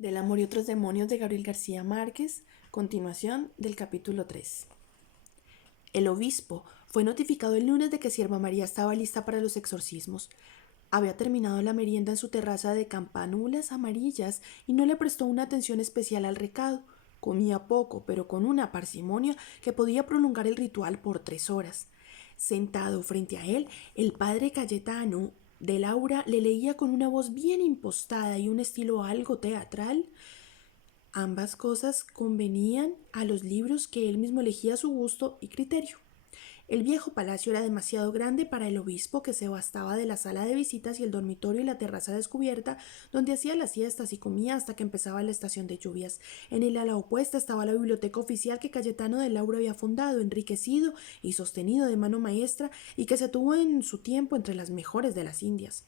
Del amor y otros demonios de Gabriel García Márquez, continuación del capítulo 3. El obispo fue notificado el lunes de que Sierva María estaba lista para los exorcismos. Había terminado la merienda en su terraza de campanulas amarillas y no le prestó una atención especial al recado. Comía poco, pero con una parsimonia que podía prolongar el ritual por 3 horas. Sentado frente a él, el padre Cayetano de Laura le leía con una voz bien impostada y un estilo algo teatral. Ambas cosas convenían a los libros que él mismo elegía a su gusto y criterio. El viejo palacio era demasiado grande para el obispo, que se bastaba de la sala de visitas y el dormitorio y la terraza descubierta, donde hacía las siestas y comía hasta que empezaba la estación de lluvias. En el ala opuesta estaba la biblioteca oficial que Cayetano de Laura había fundado, enriquecido y sostenido de mano maestra, y que se tuvo en su tiempo entre las mejores de las Indias.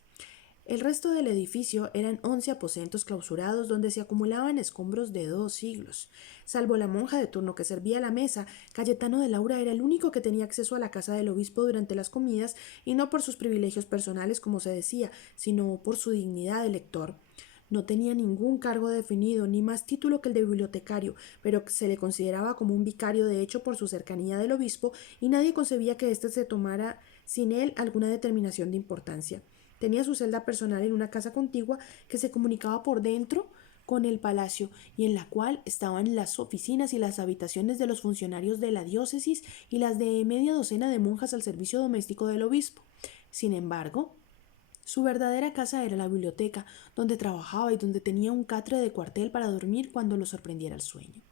El resto del edificio eran 11 aposentos clausurados donde se acumulaban escombros de 2 siglos. Salvo la monja de turno que servía la mesa, Cayetano de Laura era el único que tenía acceso a la casa del obispo durante las comidas, y no por sus privilegios personales, como se decía, sino por su dignidad de lector. No tenía ningún cargo definido, ni más título que el de bibliotecario, pero se le consideraba como un vicario de hecho por su cercanía del obispo, y nadie concebía que éste se tomara sin él alguna determinación de importancia. Tenía su celda personal en una casa contigua que se comunicaba por dentro con el palacio, y en la cual estaban las oficinas y las habitaciones de los funcionarios de la diócesis y las de media docena de monjas al servicio doméstico del obispo. Sin embargo, su verdadera casa era la biblioteca, donde trabajaba y donde tenía un catre de cuartel para dormir cuando lo sorprendiera el sueño.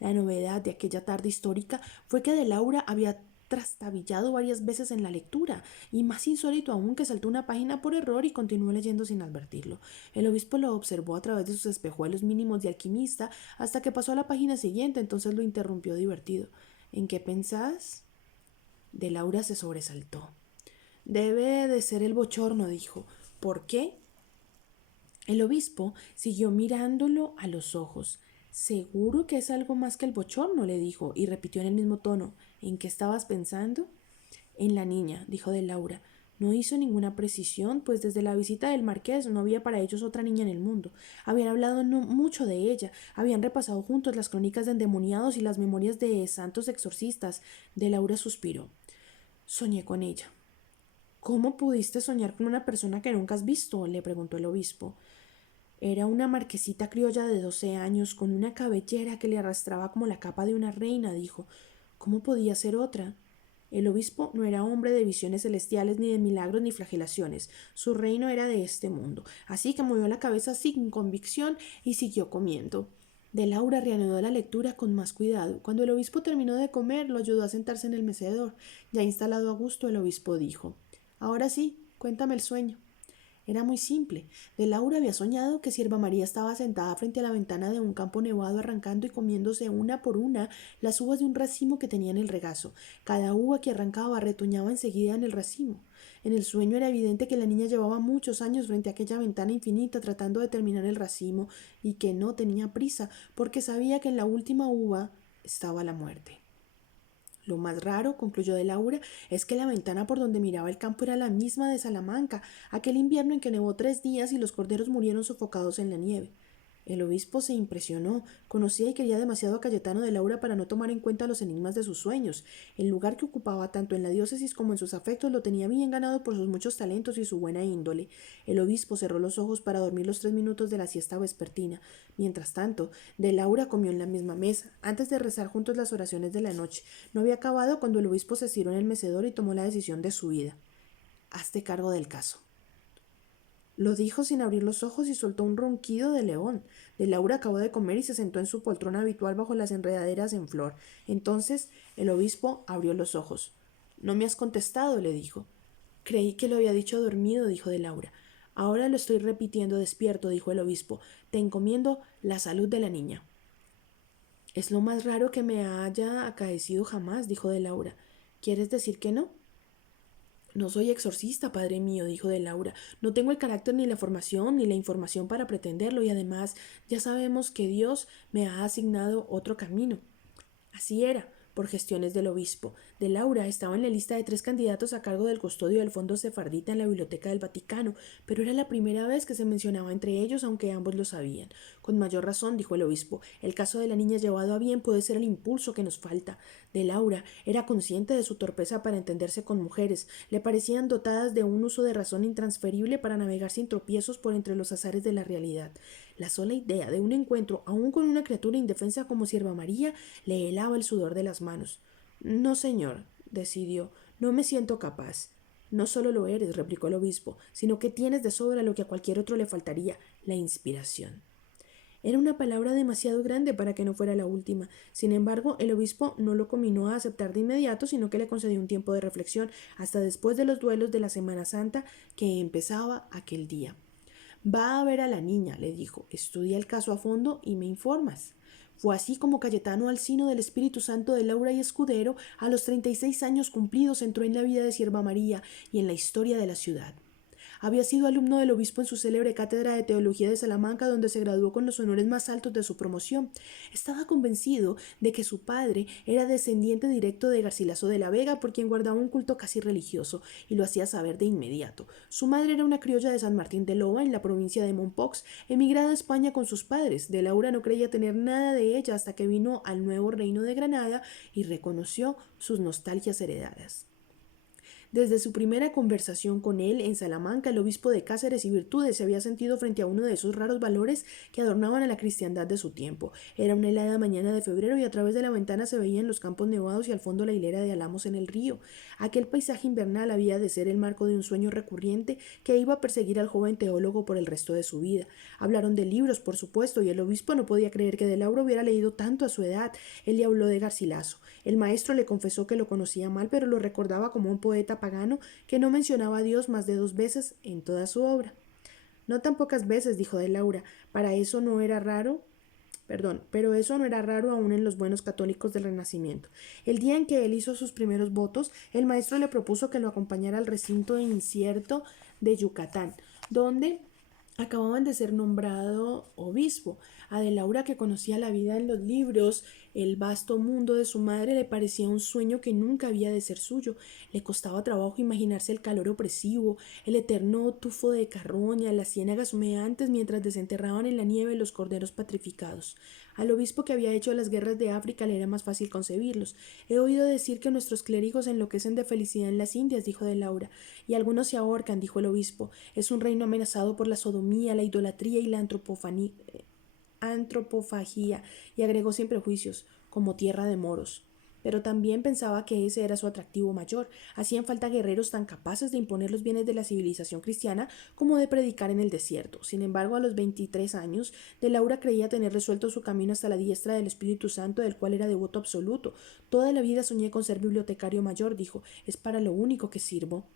La novedad de aquella tarde histórica fue que de Laura había trastabillado varias veces en la lectura, y más insólito aún que saltó una página por error y continuó leyendo sin advertirlo. El obispo lo observó a través de sus espejuelos mínimos de alquimista hasta que pasó a la página siguiente, entonces lo interrumpió divertido. ¿En qué pensás? De Laura se sobresaltó. Debe de ser el bochorno, dijo. ¿Por qué? El obispo siguió mirándolo a los ojos. Seguro que es algo más que el bochorno, le dijo, y repitió en el mismo tono. ¿En qué estabas pensando? En la niña, dijo de Laura. No hizo ninguna precisión, pues desde la visita del marqués no había para ellos otra niña en el mundo. Habían hablado mucho de ella, habían repasado juntos las crónicas de endemoniados y las memorias de santos exorcistas. De Laura suspiró. Soñé con ella. ¿Cómo pudiste soñar con una persona que nunca has visto? Le preguntó el obispo. Era una marquesita criolla de 12 años, con una cabellera que le arrastraba como la capa de una reina, dijo. ¿Cómo podía ser otra? El obispo no era hombre de visiones celestiales, ni de milagros, ni flagelaciones. Su reino era de este mundo. Así que movió la cabeza sin convicción y siguió comiendo. De Laura reanudó la lectura con más cuidado. Cuando el obispo terminó de comer, lo ayudó a sentarse en el mecedor. Ya instalado a gusto, el obispo dijo: Ahora sí, cuéntame el sueño. Era muy simple. De Laura había soñado que Sierva María estaba sentada frente a la ventana de un campo nevado, arrancando y comiéndose una por una las uvas de un racimo que tenía en el regazo. Cada uva que arrancaba retoñaba enseguida en el racimo. En el sueño era evidente que la niña llevaba muchos años frente a aquella ventana infinita tratando de terminar el racimo, y que no tenía prisa, porque sabía que en la última uva estaba la muerte. Lo más raro, concluyó de Laura, es que la ventana por donde miraba el campo era la misma de Salamanca, aquel invierno en que nevó 3 días y los corderos murieron sofocados en la nieve. El obispo se impresionó. Conocía y quería demasiado a Cayetano de Laura para no tomar en cuenta los enigmas de sus sueños. El lugar que ocupaba tanto en la diócesis como en sus afectos lo tenía bien ganado por sus muchos talentos y su buena índole. El obispo cerró los ojos para dormir los 3 minutos de la siesta vespertina. Mientras tanto, de Laura comió en la misma mesa, antes de rezar juntos las oraciones de la noche. No había acabado cuando el obispo se estiró en el mecedor y tomó la decisión de su vida. Hazte cargo del caso. Lo dijo sin abrir los ojos y soltó un ronquido de león. De Laura acabó de comer y se sentó en su poltrona habitual bajo las enredaderas en flor. Entonces el obispo abrió los ojos. No me has contestado, le dijo. Creí que lo había dicho dormido, dijo de Laura. Ahora lo estoy repitiendo despierto, dijo el obispo. Te encomiendo la salud de la niña. Es lo más raro que me haya acaecido jamás, dijo de Laura. ¿Quieres decir que no? No soy exorcista, padre mío, dijo de Laura. No tengo el carácter ni la formación ni la información para pretenderlo, y además ya sabemos que Dios me ha asignado otro camino. Así era, por gestiones del obispo. De Laura estaba en la lista de 3 candidatos a cargo del custodio del fondo sefardita en la Biblioteca del Vaticano, pero era la primera vez que se mencionaba entre ellos, aunque ambos lo sabían. Con mayor razón, dijo el obispo, el caso de la niña llevado a bien puede ser el impulso que nos falta. De Laura era consciente de su torpeza para entenderse con mujeres, le parecían dotadas de un uso de razón intransferible para navegar sin tropiezos por entre los azares de la realidad. La sola idea de un encuentro, aun con una criatura indefensa como Sierva María, le helaba el sudor de las manos. No, señor, decidió, no me siento capaz. No solo lo eres, replicó el obispo, sino que tienes de sobra lo que a cualquier otro le faltaría, la inspiración. Era una palabra demasiado grande para que no fuera la última. Sin embargo, el obispo no lo cominó a aceptar de inmediato, sino que le concedió un tiempo de reflexión hasta después de los duelos de la Semana Santa que empezaba aquel día. Va a ver a la niña, le dijo, estudia el caso a fondo y me informas. Fue así como Cayetano Alsino del Espíritu Santo de Laura y Escudero, a los 36 años cumplidos, entró en la vida de Sierva María y en la historia de la ciudad. Había sido alumno del obispo en su célebre cátedra de teología de Salamanca, donde se graduó con los honores más altos de su promoción. Estaba convencido de que su padre era descendiente directo de Garcilaso de la Vega, por quien guardaba un culto casi religioso, y lo hacía saber de inmediato. Su madre era una criolla de San Martín de Loba, en la provincia de Mompox, emigrada a España con sus padres. De Laura no creía tener nada de ella hasta que vino al nuevo reino de Granada y reconoció sus nostalgias heredadas. Desde su primera conversación con él en Salamanca, el obispo de Cáceres y Virtudes se había sentido frente a uno de esos raros valores que adornaban a la cristiandad de su tiempo. Era una helada mañana de febrero y a través de la ventana se veían los campos nevados y al fondo la hilera de álamos en el río. Aquel paisaje invernal había de ser el marco de un sueño recurrente que iba a perseguir al joven teólogo por el resto de su vida. Hablaron de libros, por supuesto, y el obispo no podía creer que de Laura hubiera leído tanto a su edad. Él le habló de Garcilaso. El maestro le confesó que lo conocía mal, pero lo recordaba como un poeta pagano que no mencionaba a Dios más de 2 veces en toda su obra. No tan pocas veces, dijo de Laura, pero eso no era raro aún en los buenos católicos del Renacimiento. El día en que él hizo sus primeros votos, el maestro le propuso que lo acompañara al recinto incierto de Yucatán, donde acababan de ser nombrado obispo. A de Laura, que conocía la vida en los libros, el vasto mundo de su madre, le parecía un sueño que nunca había de ser suyo. Le costaba trabajo imaginarse el calor opresivo, el eterno tufo de carroña, las ciénagas humeantes mientras desenterraban en la nieve los corderos petrificados. Al obispo que había hecho las guerras de África le era más fácil concebirlos. He oído decir que nuestros clérigos enloquecen de felicidad en las Indias, dijo de Laura, y algunos se ahorcan, dijo el obispo. Es un reino amenazado por la sodomía, la idolatría y la antropofagia, y agregó sin prejuicios, como tierra de moros. Pero también pensaba que ese era su atractivo mayor. Hacían falta guerreros tan capaces de imponer los bienes de la civilización cristiana como de predicar en el desierto. Sin embargo, a los 23 años, de Laura creía tener resuelto su camino hasta la diestra del Espíritu Santo, del cual era devoto absoluto. Toda la vida soñé con ser bibliotecario mayor, dijo. Es para lo único que sirvo.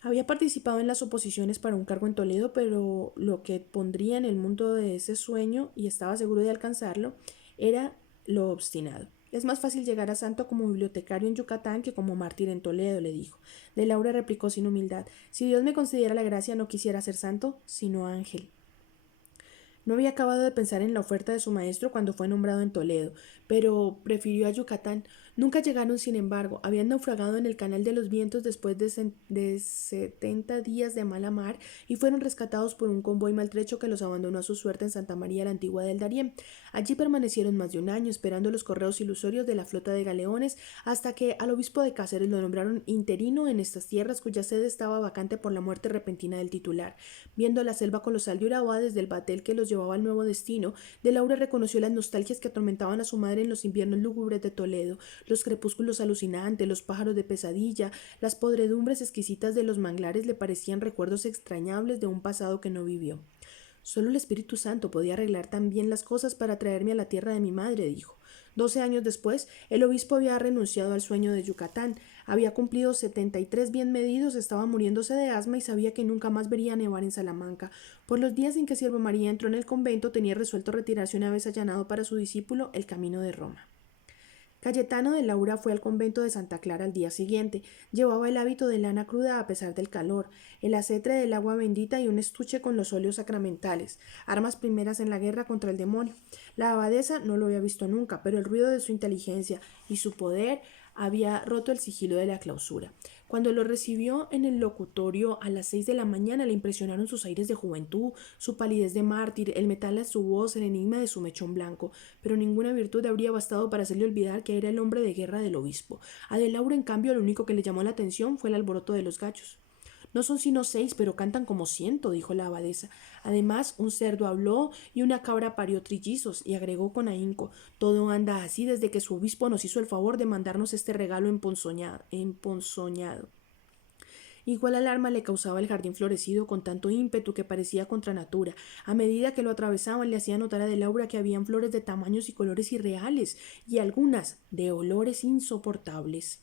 Había participado en las oposiciones para un cargo en Toledo, pero lo que pondría en el mundo de ese sueño, y estaba seguro de alcanzarlo, era lo obstinado. Es más fácil llegar a santo como bibliotecario en Yucatán que como mártir en Toledo, le dijo. De Laura replicó sin humildad, si Dios me concediera la gracia no quisiera ser santo, sino ángel. No había acabado de pensar en la oferta de su maestro cuando fue nombrado en Toledo, pero prefirió a Yucatán. Nunca llegaron, sin embargo, habían naufragado en el Canal de los Vientos después de 70 días de mala mar y fueron rescatados por un convoy maltrecho que los abandonó a su suerte en Santa María la Antigua del Darién. Allí permanecieron más de un año esperando los correos ilusorios de la flota de galeones hasta que al obispo de Cáceres lo nombraron interino en estas tierras cuya sede estaba vacante por la muerte repentina del titular. Viendo la selva colosal de Urabá desde el batel que los llevaba al nuevo destino, de Laura reconoció las nostalgias que atormentaban a su madre en los inviernos lúgubres de Toledo, los crepúsculos alucinantes, los pájaros de pesadilla, las podredumbres exquisitas de los manglares le parecían recuerdos extrañables de un pasado que no vivió. Solo el Espíritu Santo podía arreglar tan bien las cosas para traerme a la tierra de mi madre, dijo. 12 años después, el obispo había renunciado al sueño de Yucatán, había cumplido 73 bien medidos, estaba muriéndose de asma y sabía que nunca más vería nevar en Salamanca. Por los días en que Sierva María entró en el convento, tenía resuelto retirarse una vez allanado para su discípulo el camino de Roma. Cayetano de Laura fue al convento de Santa Clara al día siguiente. Llevaba el hábito de lana cruda a pesar del calor, el acetre del agua bendita y un estuche con los óleos sacramentales, armas primeras en la guerra contra el demonio. La abadesa no lo había visto nunca, pero el ruido de su inteligencia y su poder había roto el sigilo de la clausura. Cuando lo recibió en el locutorio a las 6 de la mañana le impresionaron sus aires de juventud, su palidez de mártir, el metal de su voz, el enigma de su mechón blanco, pero ninguna virtud habría bastado para hacerle olvidar que era el hombre de guerra del obispo. A de Laura, en cambio, lo único que le llamó la atención fue el alboroto de los gallos. No son sino 6, pero cantan como 100, dijo la abadesa. Además, un cerdo habló y una cabra parió trillizos, y agregó con ahínco: todo anda así desde que su obispo nos hizo el favor de mandarnos este regalo emponzoñado. Igual alarma le causaba el jardín florecido con tanto ímpetu que parecía contra natura. A medida que lo atravesaban le hacía notar a de Laura que habían flores de tamaños y colores irreales, y algunas de olores insoportables.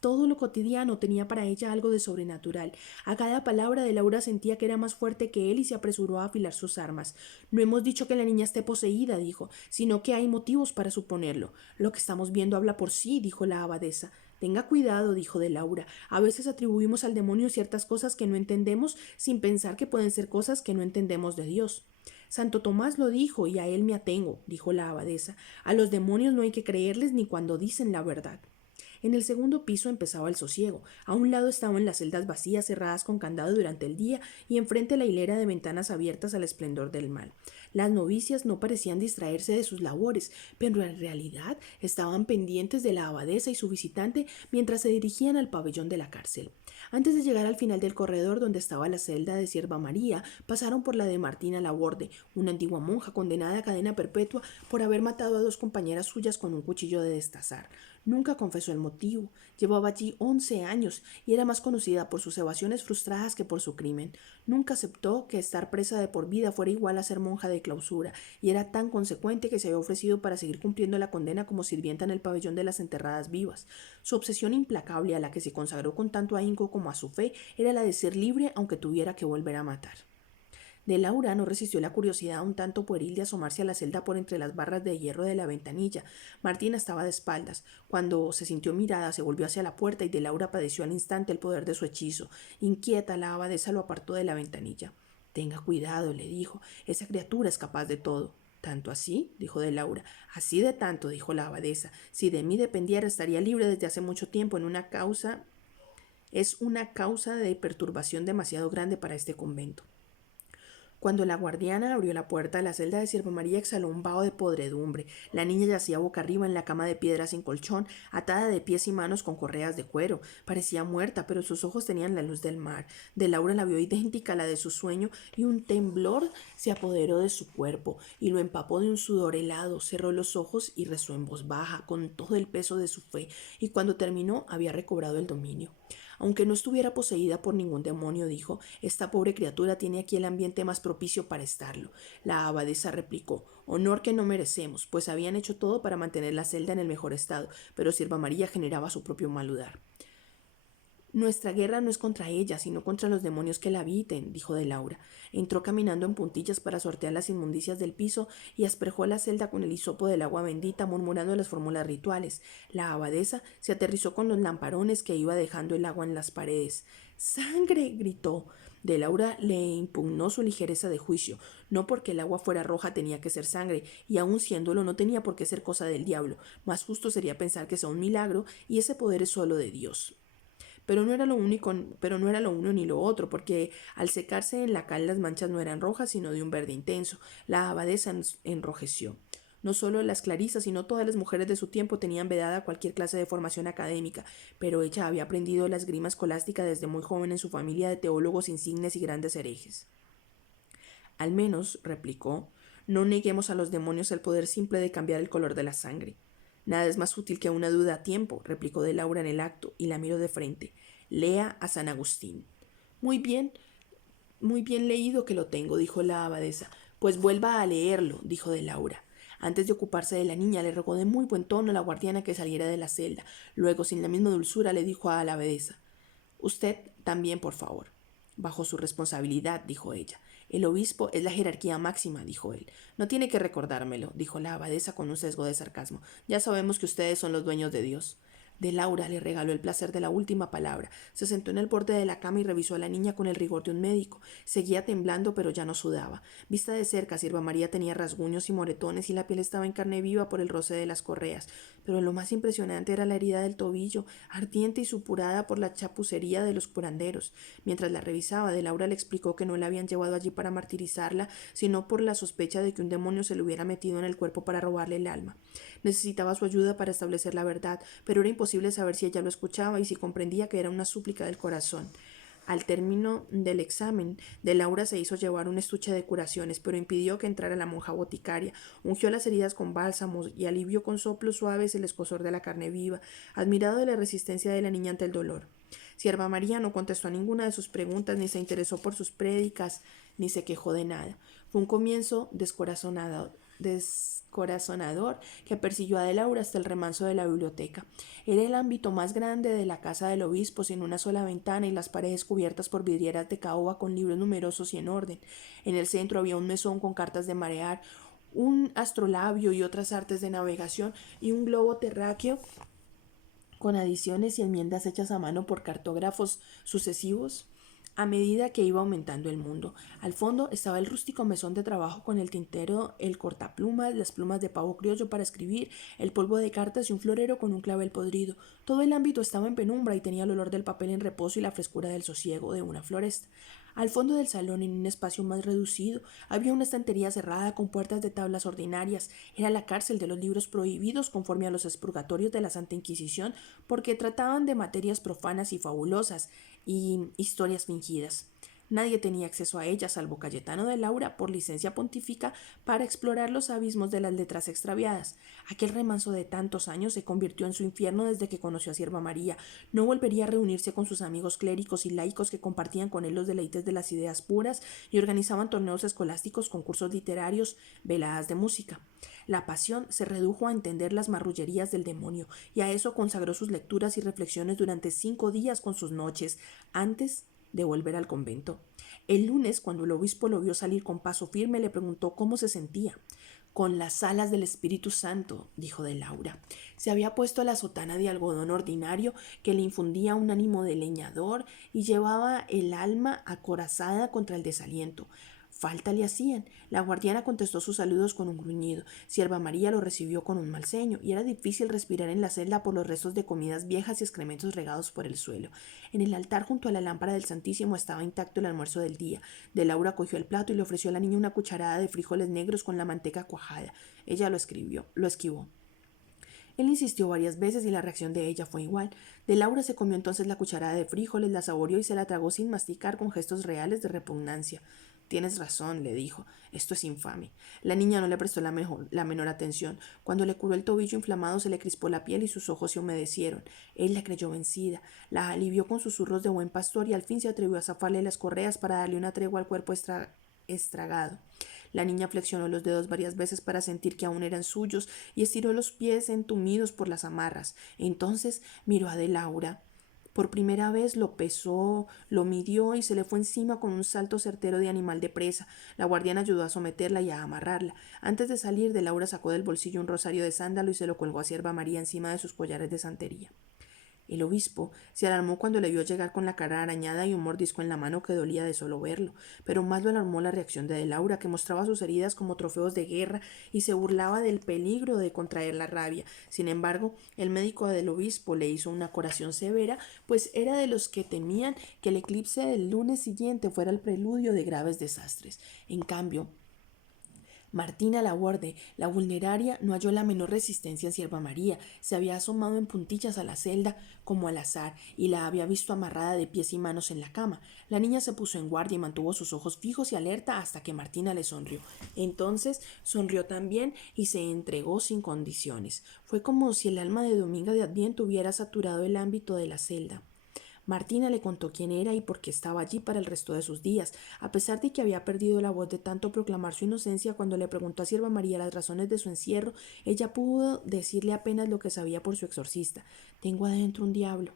Todo lo cotidiano tenía para ella algo de sobrenatural. A cada palabra de Laura sentía que era más fuerte que él y se apresuró a afilar sus armas. No hemos dicho que la niña esté poseída, dijo, sino que hay motivos para suponerlo. Lo que estamos viendo habla por sí, dijo la abadesa. Tenga cuidado, dijo de Laura. A veces atribuimos al demonio ciertas cosas que no entendemos sin pensar que pueden ser cosas que no entendemos de Dios. Santo Tomás lo dijo y a él me atengo, dijo la abadesa. A los demonios no hay que creerles ni cuando dicen la verdad. En el segundo piso empezaba el sosiego. A un lado estaban las celdas vacías cerradas con candado durante el día y enfrente la hilera de ventanas abiertas al esplendor del mal. Las novicias no parecían distraerse de sus labores, pero en realidad estaban pendientes de la abadesa y su visitante mientras se dirigían al pabellón de la cárcel. Antes de llegar al final del corredor donde estaba la celda de Sierva María, pasaron por la de Martina Laborde, una antigua monja condenada a cadena perpetua por haber matado a 2 compañeras suyas con un cuchillo de destazar. Nunca confesó el motivo. Llevaba allí 11 años y era más conocida por sus evasiones frustradas que por su crimen. Nunca aceptó que estar presa de por vida fuera igual a ser monja de clausura, y era tan consecuente que se había ofrecido para seguir cumpliendo la condena como sirvienta en el pabellón de las enterradas vivas. Su obsesión implacable, a la que se consagró con tanto ahínco como a su fe, era la de ser libre aunque tuviera que volver a matar. De Laura no resistió la curiosidad un tanto pueril de asomarse a la celda por entre las barras de hierro de la ventanilla. Martina estaba de espaldas. Cuando se sintió mirada, se volvió hacia la puerta y de Laura padeció al instante el poder de su hechizo. Inquieta, la abadesa lo apartó de la ventanilla. Tenga cuidado, le dijo. Esa criatura es capaz de todo. ¿Tanto así? Dijo de Laura. Así de tanto, dijo la abadesa. Si de mí dependiera, estaría libre desde hace mucho tiempo en una causa. Es una causa de perturbación demasiado grande para este convento. Cuando la guardiana abrió la puerta, la celda de Sierva María exhaló un vaho de podredumbre. La niña yacía boca arriba en la cama de piedra sin colchón, atada de pies y manos con correas de cuero. Parecía muerta, pero sus ojos tenían la luz del mar. De Laura la vio idéntica a la de su sueño y un temblor se apoderó de su cuerpo y lo empapó de un sudor helado. Cerró los ojos y rezó en voz baja, con todo el peso de su fe, y cuando terminó había recobrado el dominio. Aunque no estuviera poseída por ningún demonio, dijo, esta pobre criatura tiene aquí el ambiente más propicio para estarlo. La abadesa replicó, honor que no merecemos, pues habían hecho todo para mantener la celda en el mejor estado, pero Sierva María generaba su propio maludar. Nuestra guerra no es contra ella, sino contra los demonios que la habiten, dijo de Laura. Entró caminando en puntillas para sortear las inmundicias del piso y asperjó la celda con el hisopo del agua bendita, murmurando las fórmulas rituales. La abadesa se aterrizó con los lamparones que iba dejando el agua en las paredes. ¡Sangre! Gritó. De Laura le impugnó su ligereza de juicio. No porque el agua fuera roja tenía que ser sangre, y aun siéndolo no tenía por qué ser cosa del diablo. Más justo sería pensar que sea un milagro, y ese poder es solo de Dios. Pero no era lo uno ni lo otro, porque al secarse en la cal las manchas no eran rojas, sino de un verde intenso. La abadesa enrojeció. No solo las clarisas, sino todas las mujeres de su tiempo tenían vedada cualquier clase de formación académica, pero ella había aprendido la esgrima escolástica desde muy joven en su familia de teólogos insignes y grandes herejes. Al menos, replicó, no neguemos a los demonios el poder simple de cambiar el color de la sangre. Nada es más útil que una duda a tiempo, replicó de Laura en el acto, y la miró de frente. Lea a San Agustín. Muy bien leído que lo tengo, dijo la abadesa. Pues vuelva a leerlo, dijo de Laura. Antes de ocuparse de la niña, le rogó de muy buen tono a la guardiana que saliera de la celda. Luego, sin la misma dulzura, le dijo a la abadesa: Usted también, por favor. Bajo su responsabilidad, dijo ella. El obispo es la jerarquía máxima, dijo él. No tiene que recordármelo, dijo la abadesa con un sesgo de sarcasmo. Ya sabemos que ustedes son los dueños de Dios. De Laura le regaló el placer de la última palabra. Se sentó en el borde de la cama y revisó a la niña con el rigor de un médico. Seguía temblando, pero ya no sudaba. Vista de cerca, Sierva María tenía rasguños y moretones y la piel estaba en carne viva por el roce de las correas. Pero lo más impresionante era la herida del tobillo, ardiente y supurada por la chapucería de los curanderos. Mientras la revisaba, de Laura le explicó que no la habían llevado allí para martirizarla, sino por la sospecha de que un demonio se le hubiera metido en el cuerpo para robarle el alma. Necesitaba su ayuda para establecer la verdad, pero era imposible saber si ella lo escuchaba y si comprendía que era una súplica del corazón. Al término del examen, de Laura se hizo llevar un estuche de curaciones, pero impidió que entrara la monja boticaria. Ungió las heridas con bálsamos y alivió con soplos suaves el escozor de la carne viva, admirado de la resistencia de la niña ante el dolor. Sierva María no contestó a ninguna de sus preguntas, ni se interesó por sus prédicas, ni se quejó de nada. Fue un comienzo descorazonador que persiguió a de Laura hasta el remanso de la biblioteca. Era el ámbito más grande de la casa del obispo, sin una sola ventana y las paredes cubiertas por vidrieras de caoba con libros numerosos y en orden. En el centro había un mesón con cartas de marear, un astrolabio y otras artes de navegación y un globo terráqueo con adiciones y enmiendas hechas a mano por cartógrafos sucesivos a medida que iba aumentando el mundo. Al fondo estaba el rústico mesón de trabajo con el tintero, el cortaplumas, las plumas de pavo criollo para escribir, el polvo de cartas y un florero con un clavel podrido. Todo el ámbito estaba en penumbra y tenía el olor del papel en reposo y la frescura del sosiego de una floresta. Al fondo del salón, en un espacio más reducido, había una estantería cerrada con puertas de tablas ordinarias. Era la cárcel de los libros prohibidos conforme a los expurgatorios de la Santa Inquisición, porque trataban de materias profanas y fabulosas y historias fingidas. Nadie tenía acceso a ella, salvo Cayetano de Laura, por licencia pontífica, para explorar los abismos de las letras extraviadas. Aquel remanso de tantos años se convirtió en su infierno desde que conoció a Sierva María. No volvería a reunirse con sus amigos clérigos y laicos que compartían con él los deleites de las ideas puras y organizaban torneos escolásticos, concursos literarios, veladas de música. La pasión se redujo a entender las marrullerías del demonio, y a eso consagró sus lecturas y reflexiones durante 5 días con sus noches, antes de volver al convento. El lunes, cuando el obispo lo vio salir con paso firme, le preguntó cómo se sentía. Con las alas del Espíritu Santo, dijo de Laura. Se había puesto la sotana de algodón ordinario que le infundía un ánimo de leñador y llevaba el alma acorazada contra el desaliento. Falta le hacían. La guardiana contestó sus saludos con un gruñido. Sierva María lo recibió con un mal ceño, y era difícil respirar en la celda por los restos de comidas viejas y excrementos regados por el suelo. En el altar junto a la lámpara del Santísimo estaba intacto el almuerzo del día. De Laura cogió el plato y le ofreció a la niña una cucharada de frijoles negros con la manteca cuajada. Ella lo esquivó. Él insistió varias veces y la reacción de ella fue igual. De Laura se comió entonces la cucharada de frijoles, la saboreó y se la tragó sin masticar, con gestos reales de repugnancia. Tienes razón, le dijo. Esto es infame. La niña no le prestó la menor atención. Cuando le curó el tobillo inflamado se le crispó la piel y sus ojos se humedecieron. Él la creyó vencida. La alivió con susurros de buen pastor y al fin se atrevió a zafarle las correas para darle una tregua al cuerpo estragado. La niña flexionó los dedos varias veces para sentir que aún eran suyos y estiró los pies entumidos por las amarras. Entonces miró a de Laura. Por primera vez lo pesó, lo midió y se le fue encima con un salto certero de animal de presa. La guardiana ayudó a someterla y a amarrarla. Antes de salir, de Laura sacó del bolsillo un rosario de sándalo y se lo colgó a Sierva María encima de sus collares de santería. El obispo se alarmó cuando le vio llegar con la cara arañada y un mordisco en la mano que dolía de solo verlo, pero más lo alarmó la reacción de Laura, que mostraba sus heridas como trofeos de guerra y se burlaba del peligro de contraer la rabia. Sin embargo, el médico del obispo le hizo una curación severa, pues era de los que temían que el eclipse del lunes siguiente fuera el preludio de graves desastres. En cambio, Martina Laborde, la vulneraria, no halló la menor resistencia en Sierva María. Se había asomado en puntillas a la celda como al azar y la había visto amarrada de pies y manos en la cama. La niña se puso en guardia y mantuvo sus ojos fijos y alerta hasta que Martina le sonrió. Entonces sonrió también y se entregó sin condiciones. Fue como si el alma de Dominga de Adviento hubiera saturado el ámbito de la celda. Martina le contó quién era y por qué estaba allí para el resto de sus días, a pesar de que había perdido la voz de tanto proclamar su inocencia. Cuando le preguntó a Sierva María las razones de su encierro, ella pudo decirle apenas lo que sabía por su exorcista. Tengo adentro un diablo.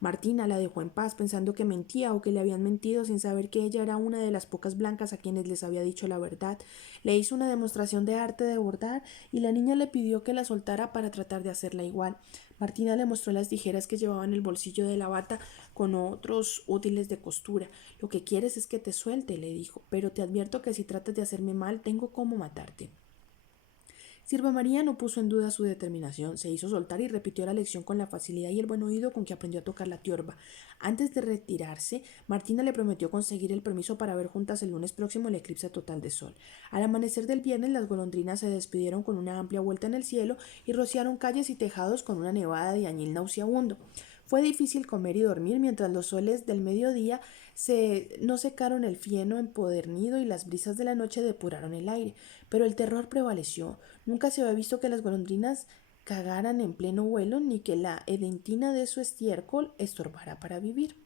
Martina la dejó en paz pensando que mentía o que le habían mentido sin saber que ella era una de las pocas blancas a quienes les había dicho la verdad. Le hizo una demostración de arte de bordar y la niña le pidió que la soltara para tratar de hacerla igual. Martina le mostró las tijeras que llevaba en el bolsillo de la bata con otros útiles de costura. Lo que quieres es que te suelte, le dijo, pero te advierto que si tratas de hacerme mal, tengo cómo matarte. Sirva María no puso en duda su determinación, se hizo soltar y repitió la lección con la facilidad y el buen oído con que aprendió a tocar la tiorba. Antes de retirarse, Martina le prometió conseguir el permiso para ver juntas el lunes próximo el eclipse total de sol. Al amanecer del viernes, las golondrinas se despidieron con una amplia vuelta en el cielo y rociaron calles y tejados con una nevada de añil nauseabundo. Fue difícil comer y dormir mientras los soles del mediodía no secaron el fieno empedernido y las brisas de la noche depuraron el aire, pero el terror prevaleció. Nunca se había visto que las golondrinas cagaran en pleno vuelo ni que la edentina de su estiércol estorbara para vivir.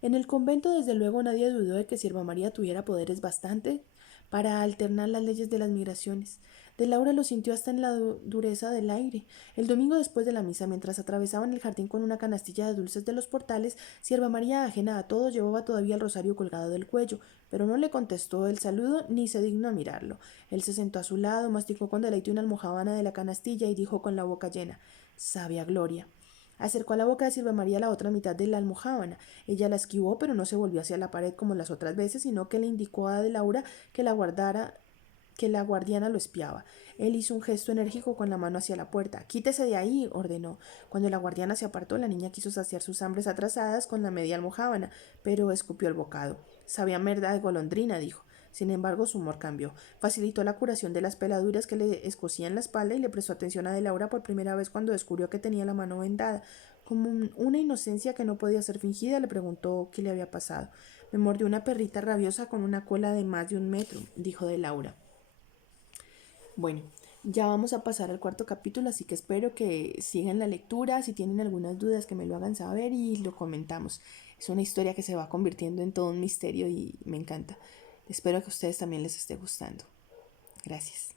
En el convento, desde luego, nadie dudó de que Sierva María tuviera poderes bastante para alternar las leyes de las migraciones. De Laura lo sintió hasta en la dureza del aire. El domingo después de la misa, mientras atravesaban el jardín con una canastilla de dulces de los portales, Sierva María, ajena a todo, llevaba todavía el rosario colgado del cuello, pero no le contestó el saludo ni se dignó a mirarlo. Él se sentó a su lado, masticó con deleite una almojábana de la canastilla y dijo con la boca llena: «Sabe a gloria». Acercó a la boca de Silva María la otra mitad de la almojábana. Ella la esquivó, pero no se volvió hacia la pared como las otras veces, sino que le indicó a de Laura que la guardiana lo espiaba. Él hizo un gesto enérgico con la mano hacia la puerta. «Quítese de ahí», ordenó. Cuando la guardiana se apartó, la niña quiso saciar sus hambres atrasadas con la media almojábana, pero escupió el bocado. «Sabía merda de golondrina», dijo. Sin embargo, su humor cambió. Facilitó la curación de las peladuras que le escocían la espalda y le prestó atención a de Laura por primera vez cuando descubrió que tenía la mano vendada. Como una inocencia que no podía ser fingida, le preguntó qué le había pasado. «Me mordió una perrita rabiosa con una cola de más de 1 metro», dijo de Laura. Bueno, ya vamos a pasar al cuarto capítulo, así que espero que sigan la lectura. Si tienen algunas dudas, que me lo hagan saber y lo comentamos. Es una historia que se va convirtiendo en todo un misterio y me encanta. Espero que a ustedes también les esté gustando. Gracias.